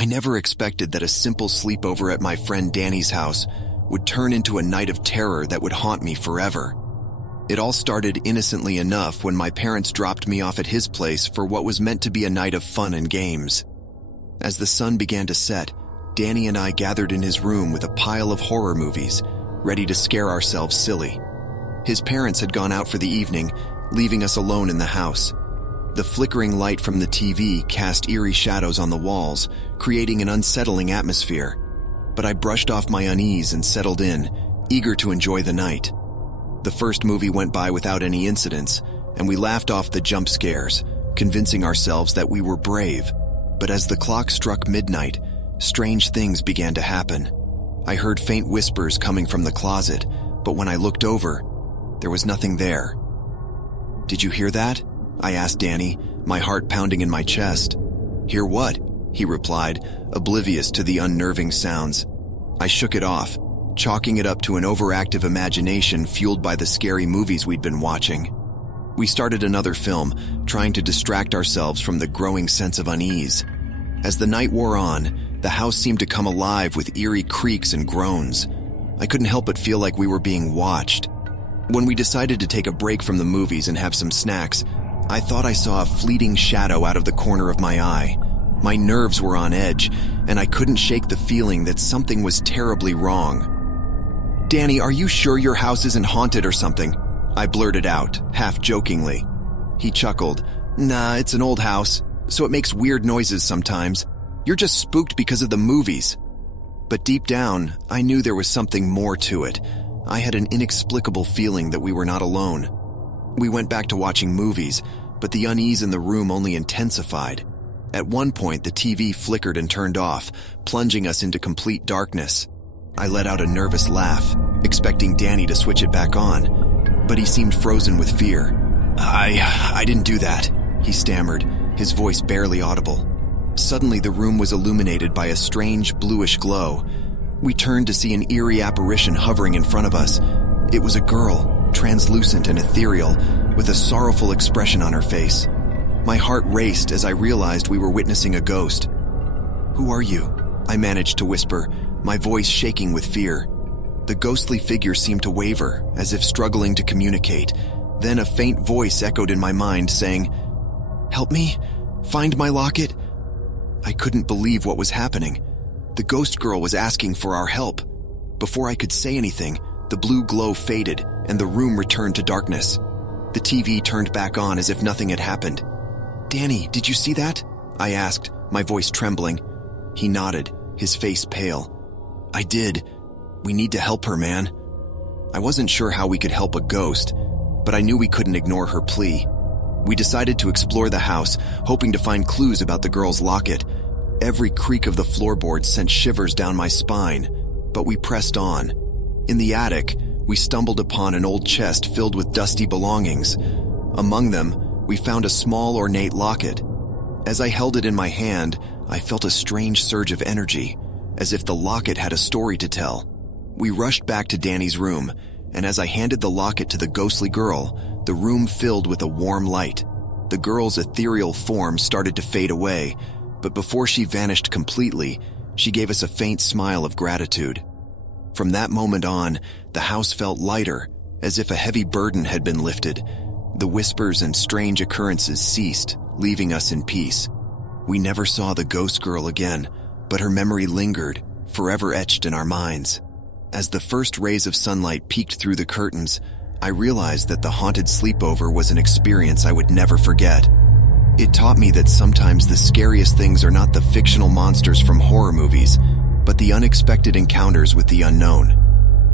I never expected that a simple sleepover at my friend Danny's house would turn into a night of terror that would haunt me forever. It all started innocently enough when my parents dropped me off at his place for what was meant to be a night of fun and games. As the sun began to set, Danny and I gathered in his room with a pile of horror movies, ready to scare ourselves silly. His parents had gone out for the evening, leaving us alone in the house. The flickering light from the TV cast eerie shadows on the walls, creating an unsettling atmosphere. But I brushed off my unease and settled in, eager to enjoy the night. The first movie went by without any incidents, and we laughed off the jump scares, convincing ourselves that we were brave. But as the clock struck midnight, strange things began to happen. I heard faint whispers coming from the closet, but when I looked over, there was nothing there. "Did you hear that?" I asked Danny, my heart pounding in my chest. "Hear what?" he replied, oblivious to the unnerving sounds. I shook it off, chalking it up to an overactive imagination fueled by the scary movies we'd been watching. We started another film, trying to distract ourselves from the growing sense of unease. As the night wore on, the house seemed to come alive with eerie creaks and groans. I couldn't help but feel like we were being watched. When we decided to take a break from the movies and have some snacks, I thought I saw a fleeting shadow out of the corner of my eye. My nerves were on edge, and I couldn't shake the feeling that something was terribly wrong. "Danny, are you sure your house isn't haunted or something?" I blurted out, half jokingly. He chuckled. "Nah, it's an old house, so it makes weird noises sometimes. You're just spooked because of the movies." But deep down, I knew there was something more to it. I had an inexplicable feeling that we were not alone. We went back to watching movies, but the unease in the room only intensified. At one point, the TV flickered and turned off, plunging us into complete darkness. I let out a nervous laugh, expecting Danny to switch it back on, but he seemed frozen with fear. I didn't do that," he stammered, his voice barely audible. Suddenly, the room was illuminated by a strange bluish glow. We turned to see an eerie apparition hovering in front of us. It was a girl, translucent and ethereal, with a sorrowful expression on her face. My heart raced as I realized we were witnessing a ghost. "Who are you?" I managed to whisper, my voice shaking with fear. The ghostly figure seemed to waver, as if struggling to communicate. Then a faint voice echoed in my mind, saying, "Help me? Find my locket?" I couldn't believe what was happening. The ghost girl was asking for our help. Before I could say anything, the blue glow faded, and the room returned to darkness. The TV turned back on as if nothing had happened. "Danny, did you see that?" I asked, my voice trembling. He nodded, his face pale. "I did. We need to help her, man." I wasn't sure how we could help a ghost, but I knew we couldn't ignore her plea. We decided to explore the house, hoping to find clues about the girl's locket. Every creak of the floorboards sent shivers down my spine, but we pressed on. In the attic, we stumbled upon an old chest filled with dusty belongings. Among them, we found a small ornate locket. As I held it in my hand, I felt a strange surge of energy, as if the locket had a story to tell. We rushed back to Danny's room, and as I handed the locket to the ghostly girl, the room filled with a warm light. The girl's ethereal form started to fade away, but before she vanished completely, she gave us a faint smile of gratitude. From that moment on, the house felt lighter, as if a heavy burden had been lifted. The whispers and strange occurrences ceased, leaving us in peace. We never saw the ghost girl again, but her memory lingered, forever etched in our minds. As the first rays of sunlight peeked through the curtains, I realized that the haunted sleepover was an experience I would never forget. It taught me that sometimes the scariest things are not the fictional monsters from horror movies, but the unexpected encounters with the unknown.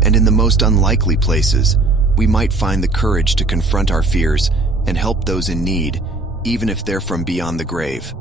And in the most unlikely places, we might find the courage to confront our fears and help those in need, even if they're from beyond the grave.